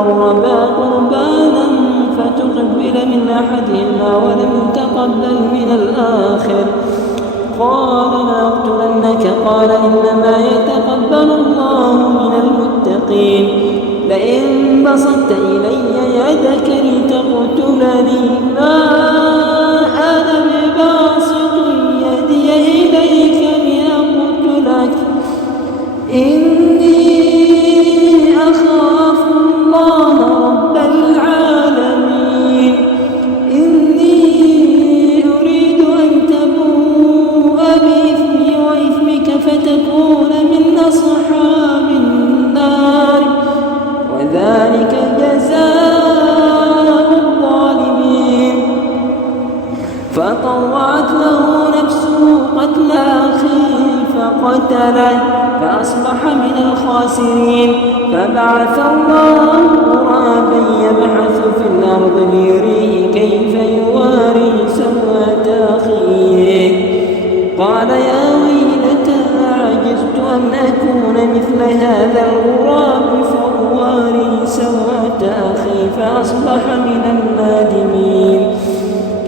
قربا قربانا فتقبل من أحدهما ولم يتقبل من الآخر قال لأقتلنك قال إنما يتقبل الله من المتقين لئن بسطت إلي يدك لتقتلني ما أنا بباسط يدي إليك لأقتلك إني أخاف الله رب العالمين إني أريد أن تبوء بإثمي وإثمك فتكون من أصحاب النار وذلك جزاء الظالمين فطوعت له نفسه قتل أخيه فقتله فأصبح من الخاسرين فبعث الله غرابا يبحث في الأرض ليريه كيف يواري سوءة أخيه قال يا ويلتى عجزت أن أكون مثل هذا الغراب فأواري سوءة أخي فأصبح من النادمين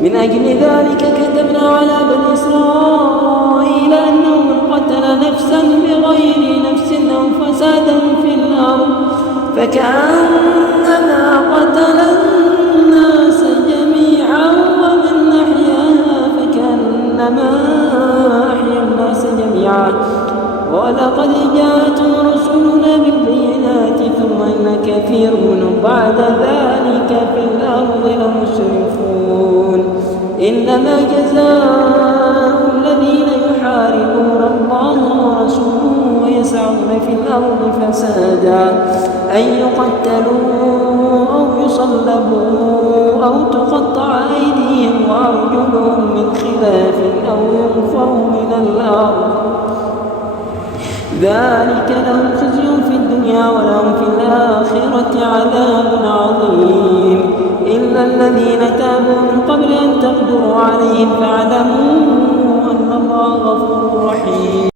من أجل ذلك كتبنا على بني إسرائيل أنه من قتل نفسا بغير نفس أو فسادا في الأرض فكأنما قتل الناس جميعا ومن أحياها فكأنما أحيا الناس جميعا ولقد جاءتهم رسلنا بالبينات ثم إن كثير منهم بعد ذلك في الأرض لمسرفون إنما جزاء الذين يحاربون الله ورسوله ويسعون في الأرض فسادا أن يقتلوا أو يصلبوا أو تقطع أيديهم وأرجلهم من خلاف أو ينفوا من الأرض ذلك لهم خزي في الدنيا ولهم في الآخرة عذاب عظيم إلا الذين تابوا من قبل أن تقدروا عليهم فاعلموا أن الله غفور رحيم.